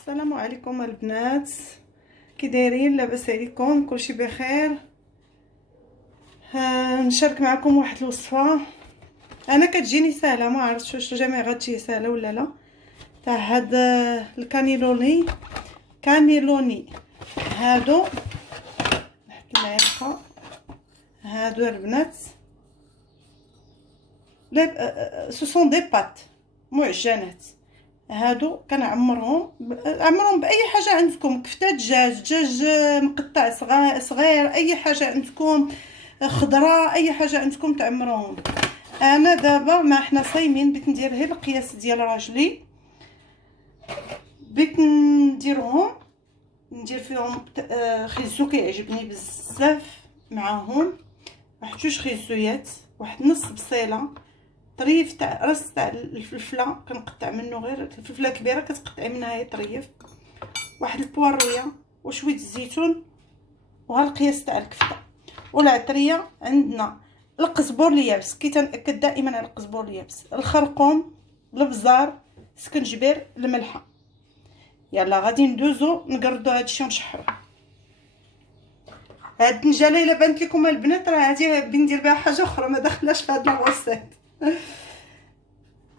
السلام عليكم البنات، كي دايرين؟ لاباس عليكم؟ كلشي بخير؟ نشارك معكم واحد الوصفه انا كتجيني سهله، ما عرفتش واش جامع غتجي سهله ولا لا. تاع هاد كانيلوني هادو، نحط المعلقه. هادو البنات سو سون دي بات معجنات. هادو كنعمرهم باي حاجه عندكم، كفته دجاج مقطع صغير، اي حاجه عندكم، خضره، اي حاجه عندكم تعمروهم. انا دابا ما حنا صايمين، بغيت ندير غير القياس ديال راجلي، بغيت ندير فيهم خيزو كيعجبني بزاف معاهم. واحد جوج خيزويات، واحد نص بصيله، طريف تاع راس تاع الفلفله كنقطع منه، غير الفلفله كبيره كتقطعي منها هي طريف، واحد البوارويه وشويه الزيتون، وها القياس تاع الكفته. والعطريه عندنا القزبور اليابس، كنتاكد دائما على القزبور اليابس، الخرقوم، البزار، سكنجبير، الملحه. يلا غادي ندوزو نقردو هادشي ونشحرو. هاد الدنجاله الا بانت لكم البنات راه هادي بندير بها حاجه اخرى ما داخلاش في هاد الوصفات.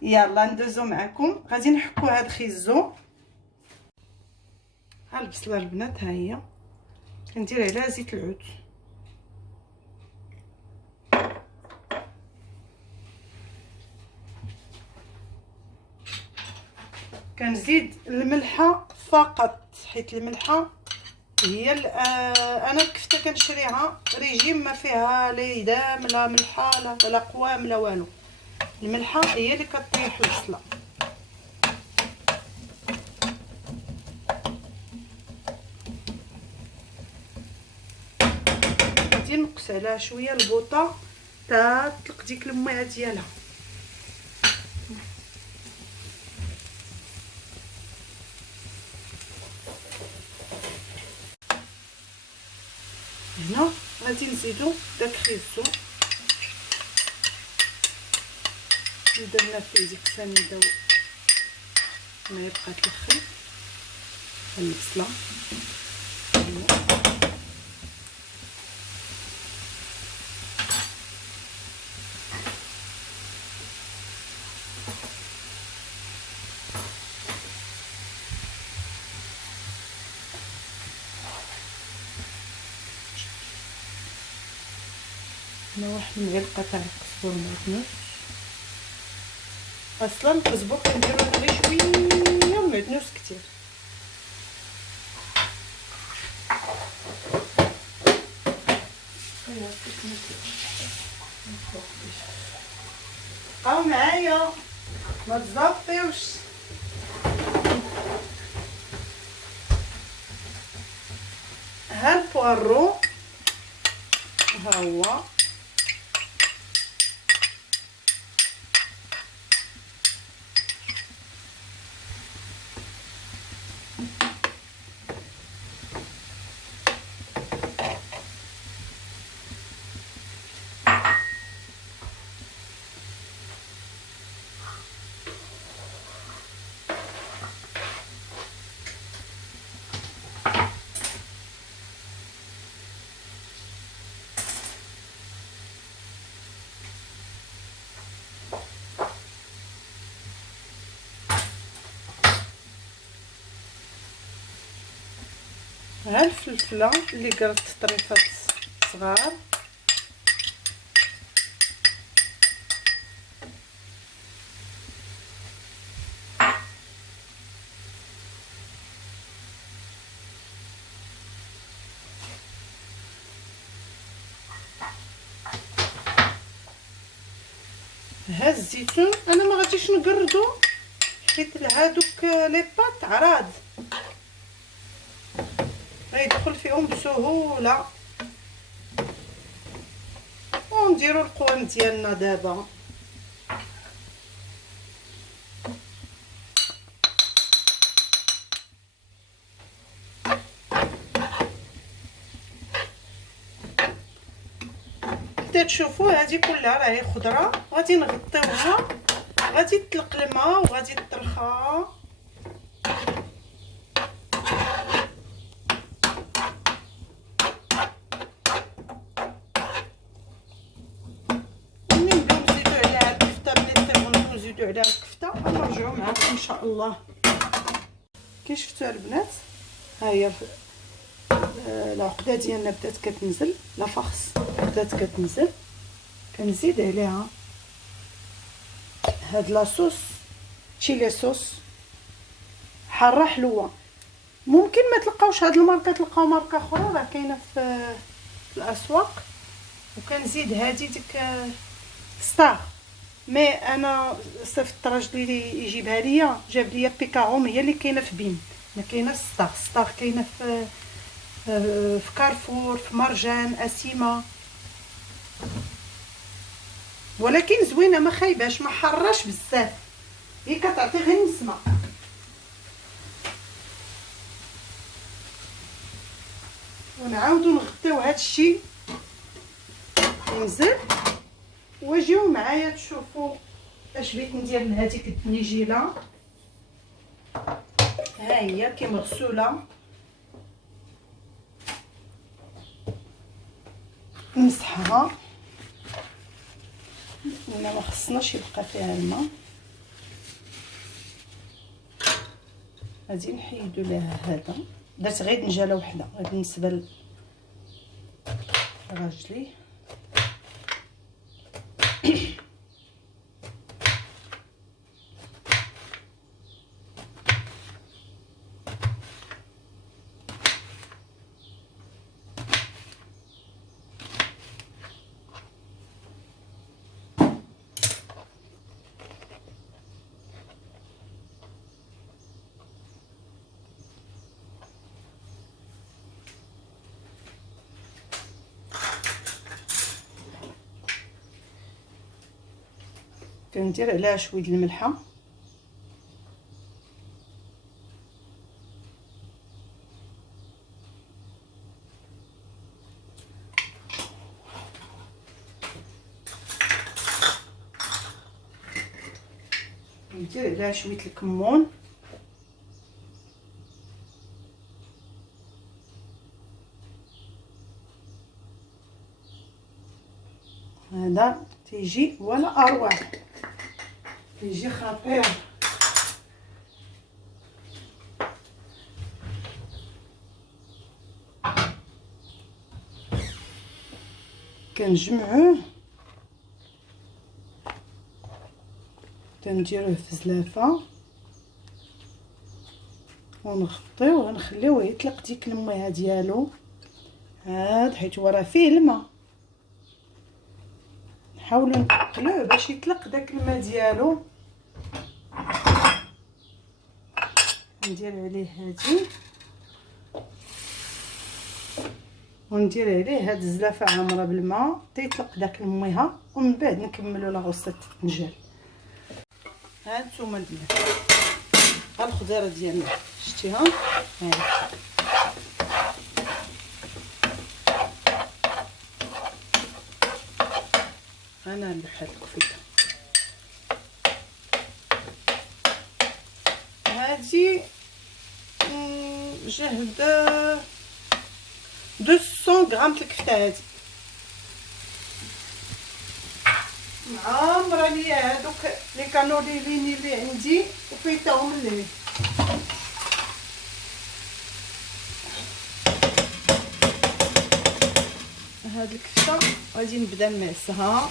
يلا ندوزو معكم. غادي نحكو هاد خيزو. ها البصله البنات، ها هي كندير عليها زيت العود، كنزيد الملحه فقط، حيت الملحه هي انا الكفته كنشريها ريجيم ما فيها لا يدام لا ملحه لا قوام لا والو. الملحه هي اللي كطيح البصله. غادي نقص عليها شويه البوطه تا تطلق ديك الماء ديالها. هنا غادي نزيدو داك خيزو اللي درنا فيه ديك السنيده ما يبقى تلخم. البصله هنا واحد المعلقه تاع القزبر معدنوس. اصلا القزبر كنديرو غير شويه ومعدنوس كتير. بقاو معايا ما تزابطيوش. ها البوارو ها هو، ها الفلفله اللي قرت طريفات صغار، ها الزيتون. انا ما غاديش نقردو حيت هادوك لي بات عراض غيدخل فيهم بسهوله، ونديرو القوام ديالنا دابا. كي تشوفوا هذه كلها راهي خضره، غادي نغطيوها، غادي تطلق الماء وغادي تطرخا الله. كي شفتوا البنات، ها هي العقده ديالنا بدات كتنزل، لا فخس بدات كتنزل. كنزيد عليها هاد لاصوص تشيلي صوص حاره حلوه. ممكن ما تلقاوش هاد الماركه، تلقاو ماركه اخرى راه كاينه في الاسواق. وكنزيد هادي ديك ستار، مي انا صيفط الراجل اللي يجيبها ليا جاب ليا بيكاروم، هي اللي كاينه في بين. ما كاينه ستار كاينه في كارفور، في مرجان، اسيمه. ولكن زوينه ما خايباش، ما حراش بزاف، هي كتعطي غير نسمه. ونعاودو نغطيو هادشي ينزل، وجيو معايا تشوفوا اش بغيت ندير لهذيك الدنيجيله. ها هي كي مغسوله، نمسحها، ما خصناش يبقى فيها الماء. غادي نحيدو لها هذا، درت غير دنجاله وحده هذا بالنسبه لراجلي. كندير عليها شويه الملحه، ندير عليها شويه الكمون، هذا تيجي ولا اروع، تيجي خطير. كنجمعوه كنديروه في زلافه ونغطيوه ونخليوه يطلق ديك المياه ديالو. هاد حيت هو راه فيه الماء، نحاولوا نقلوه باش يطلق داك الماء ديالو. ندير عليه هادي وندير عليه هاد الزلافه عامره بالماء تيطلق داك الميها، ومن بعد نكملوا لا غوصه الدنجال. ها نتوما البنات الخضيره ديالنا شتيها، ها انا نلوح هاد الكفته. هادي جهد 200 غرام الكفته هادي، معمره ليا هادوك لي كانوليني اللي عندي وفيتهم الليل. هاد الكفته غادي نبدا نمعسها.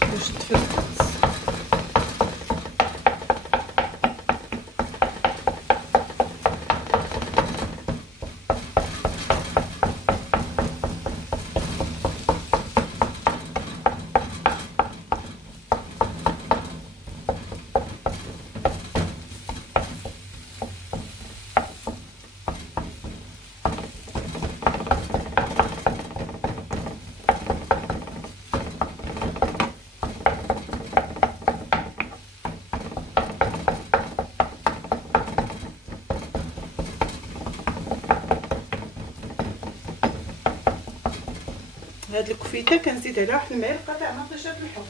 باش تفرقت. هاد الكفيته كنزيد عليها واحد المعلقه تاع مطيشه الحك.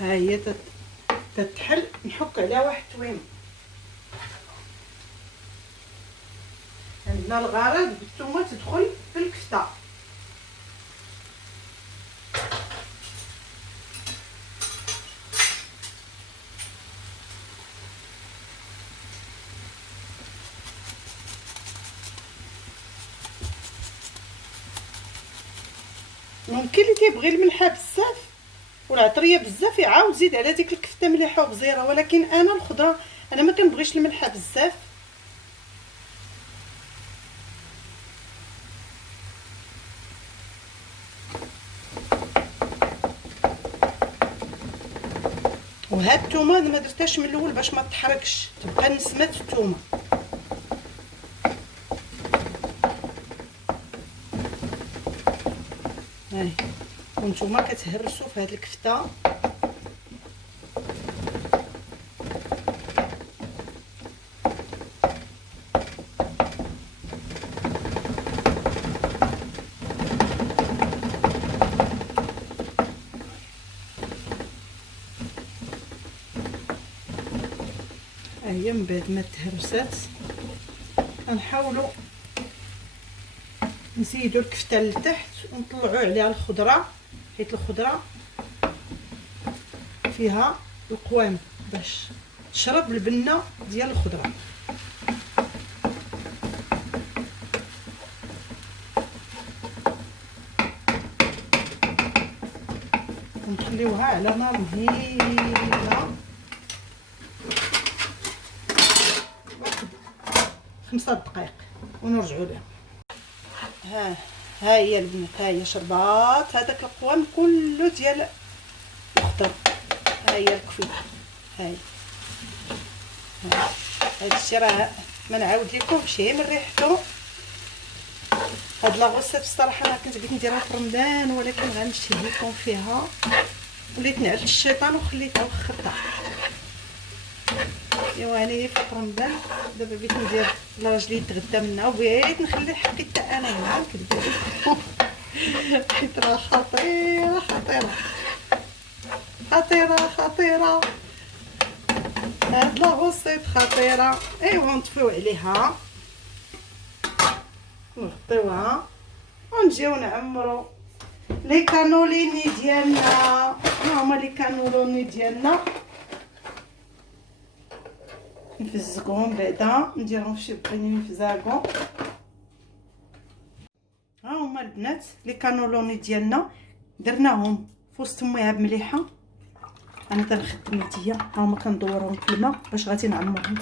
ها هي تتحل. نحك عليها واحد التويمه. عندنا الغرض بالثومه تدخل في الكفته. ممكن اللي كيبغي الملحه بزاف والعطريه بزاف يعاود يزيد على ديك الكفته مليحه وغزيره، ولكن انا الخضره انا ما كنبغيش الملحه بزاف. وهاد الثومه ما درتهاش من الاول باش ما تحرقش، تبقى نسمه الثومه. هاي وانتوما كتهرسوا في هاد الكفته. هي من بعد ما تهرسات غنحاولوا نزيدوا الكفته لتحت ونطلعوا عليها الخضره، حيت الخضره فيها القوام باش تشرب البنه ديال الخضره. ونخليوها على نار مهيله 5 دقائق ونرجعوا لها. ها هي البنات، ها هي شربات هذاك القوام كله ديال الخضر. ها هي الكفته، ها هذا الشيء راه ما نعاود لكمش، هي من ريحته. هاد لاغوسيت الصراحه انا كنت بغيت نديرها في رمضان، ولكن غنشهد لكم فيها وليت نعس الشيطان وخليتها وخرتها. ايوا انا هي في رمضان دابا بغيت ندير لراجلي يتغدى منها، وبغيت نخلي حقي حتى انا هنا كدير حيت راه خطيره خطيره خطيره خطيره هاد لاغوسيت خطيره. ايوا نطفيو عليها نغطيوها ونجيو نعمرو لي كانوليني ديالنا. ها هما لي كانولوني ديالنا، نفزقهم بعدا نديرهم في شي بقينين نفزاقهم. ها هما البنات لي كانولوني ديالنا درناهم في وسط الميعاد مليحه. انا تنخدم يديا، ها هما كندورهم في الماء باش غادي نعمرهم.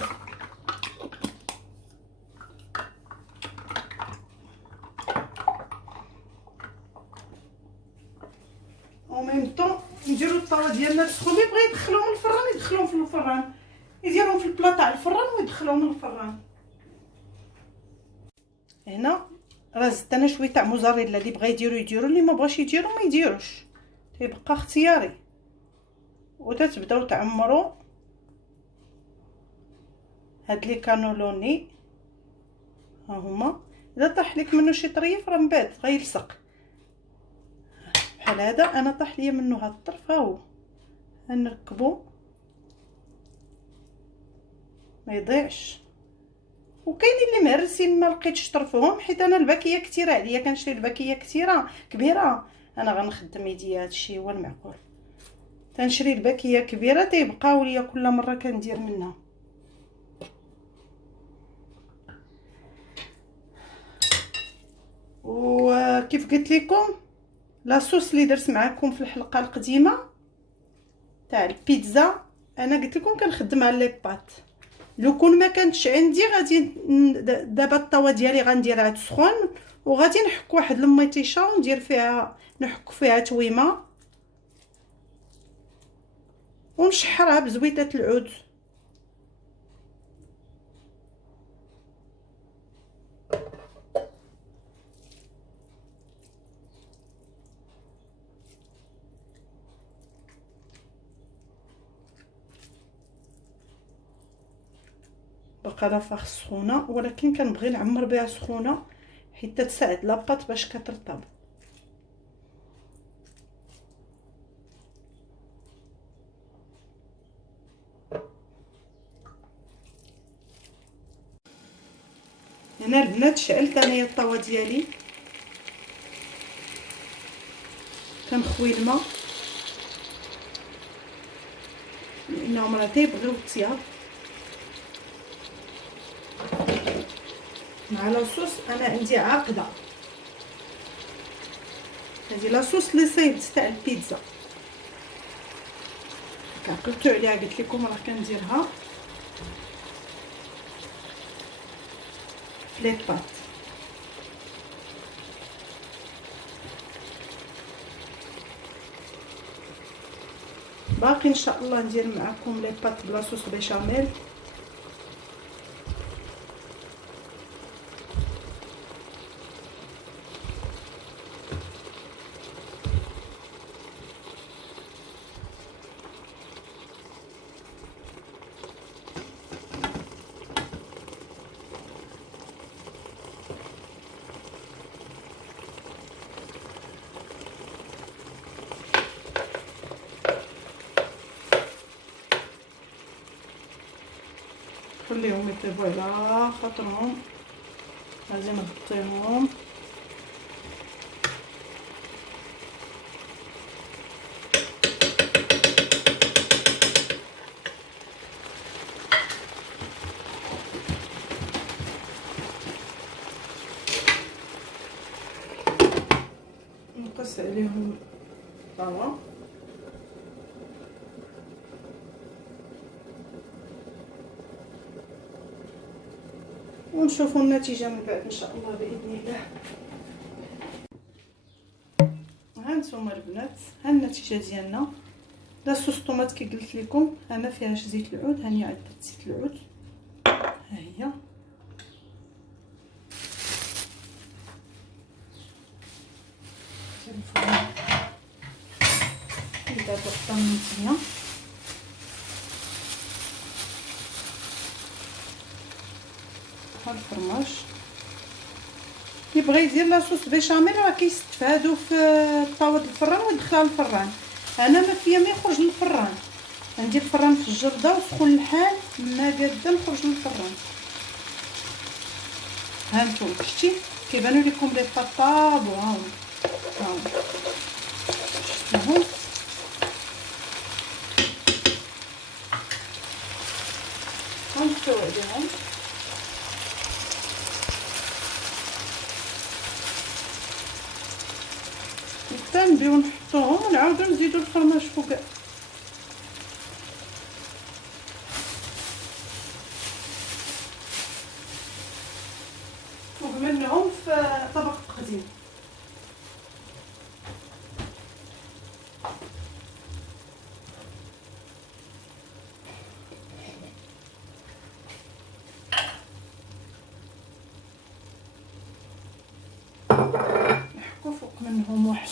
وميم طون نديرو الطاوه ديالنا تسخن، اللي بغى يدخلهم للفران يدخلهم في الفران، يديرهم في البلا تاع الفران ويدخلهم للفران. هنا راه زدت انا شويه تاع موزاريلا، اللي بغى يديروا اللي ما بغاش يديروا ما يديروش، تيبقى اختياري. وتتبداو تعمروا هاد لي كانولوني. ها هما اذا طاح لك منه شي طريف راه من بعد غيلصق بحال هذا. انا طاح ليا منه هاد الطرف، ها هو غنركبو ما يضيعش. وكاينين اللي مهرسين ما لقيتش طرفهم، حيت انا الباكيه كثيره عليا، كنشري الباكيه كثيره كبيره. انا غنخدم يديا، هادشي هو المعقول. تنشري الباكيه كبيره تيبقاو ليا كل مره كندير منها. وكيف قلت لكم لاصوص اللي درت معكم في الحلقه القديمه تاع البيتزا، انا قلت لكم كنخدمها لي بات. لو كون ما كانتش عندي غادي دابا الطاوه ديالي غنديرها تسخن، وغادي نحك واحد الميطيشه وندير فيها نحك فيها تويمه ونشحرها بزويته العود. بقى رافخ سخونه، ولكن كنبغي نعمر بها سخونه حيت تساعد لاباط باش كترطب. هنا البنات شعلت انايا الطاوه ديالي، كنخوي الماء لانهم راه تيبغيو الطياب مع لاصوص. انا عندي عاقده هذه لاصوص لي صايبت تاع البيتزا، عقلتو عليها قلت لكم راه كنديرها في لي بات. باقي ان شاء الله ندير معكم لي بات بلا صوص بيشاميل. خليهم يطيبوا على خاطرهم، لازم نغطيهم. نقص عليهم الطاوه ونشوفوا النتيجه من بعد ان شاء الله باذن الله. ها نتوما البنات، ها النتيجه ديالنا. لاصوص طوماط كي قلت لكم ها ما فيهاش زيت العود، هاني عاد درت زيت العود، ها هي. دابا الطماطميه الفرماج. يبغي يدير لاصوص بيشاميل راه كيستفادوا في الطاوه الفران ويدخلها للفران. انا ما فيا ما يخرج للفران، عندي الفران في الجرده وسخون الحال ما قاده نخرج للفران. ها انتم شتي كيبانوا لكم لي بطاب وهاهم هاهم شفتوهم. غنحطو عليهم حتى نبداو نحطوهم ونعاودو نزيدو الفرماج فوق. فوق منهم في طبق قديم. نحكو فوق منهم واحد.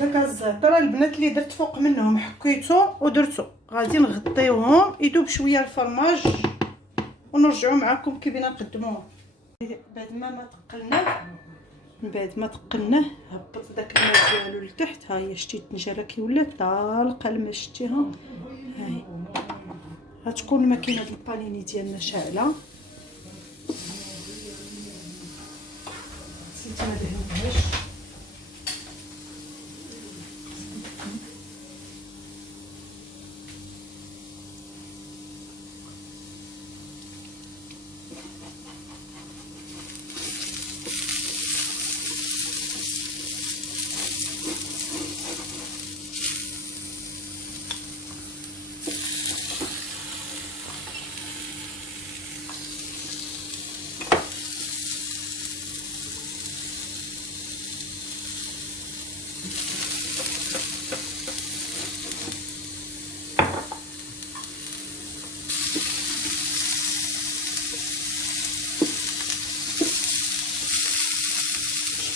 هذاك الزعتر البنات اللي درت فوق منهم حكيتو ودرتو، غادي نغطيوهم يذوب شويه الفرماج ونرجعوا معكم كي بغينا نقدموه. بعد ما تقلناه، من بعد ما تقلناه هبط داك الماء ديالو لتحت. ها هي شتي الطنجره كي ولات طالقه الماء شتيها. هاي غتكون ماكينه البانيني ديالنا شاعله. نسيت ما دهنتهاش.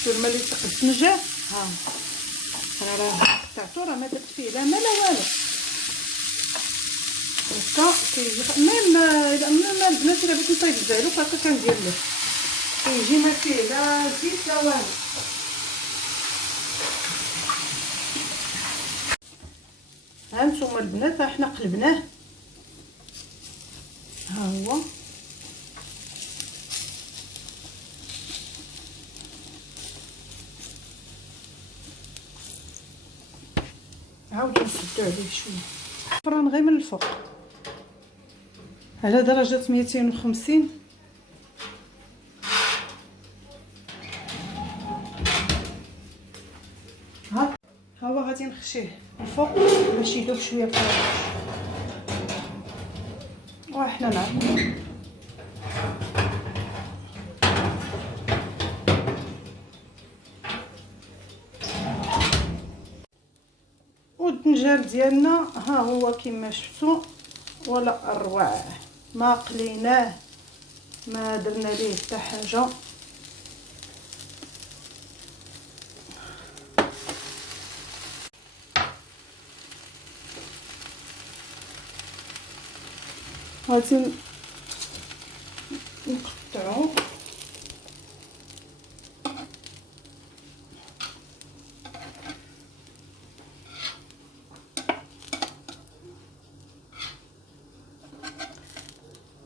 الماء اللي تقد تنجح ها انا راه قطعته، راه ما درت فيه لا ما لا والو. هكا كيجي ميم البنات الا بغيت نطيب الزعلوك هكا كندير له، كيجي ما فيه لا زيت لا والو. ها نتوما البنات حنا قلبناه، ها هو عاودو نسدو عليه شويه فران غير من الفوق على درجه 250. ها هو غادي نخشيه الفوق باش يذوب شويه الفراش وحنا نعرفو. والدنجال ديالنا ها هو كما شفتوا ولا اروع، ما قليناه ما درنا ليه حتى حاجه. غادي نقطعو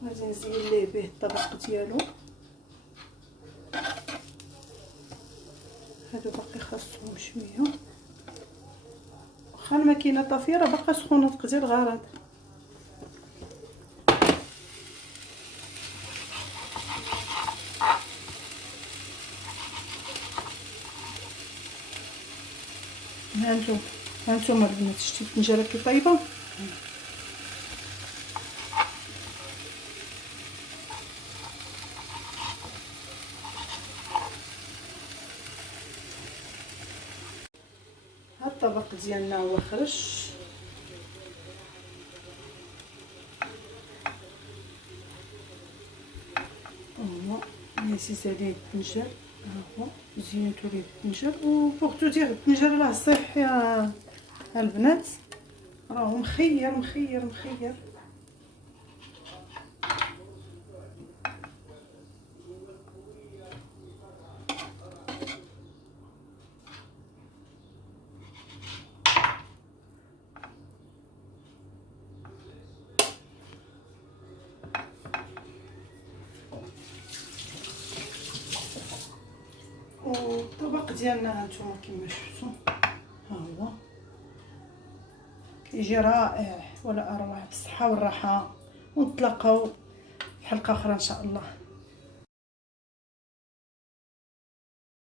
غادي نزين ليه به الطبق ديالو. هادو باقي خاصهم شويه، واخا الماكينه طافيه راه باقا سخونه تقدر الغرض. هانتوما البنات شتي الطنجره كي طايبه. ها الطبق ديالنا هو خرج، هو عزيز عليه الطنجر، ها هو زينتو ليه الطنجر وبوغتو ديال الطنجر راه صحي ها البنات، راهو مخير مخير مخير. والطبق ديالنا هانتوما كما شفتوا ها هو كيجي رائع ولا اروع، بالصحه والراحه، ونتلاقاو في حلقه اخرى ان شاء الله.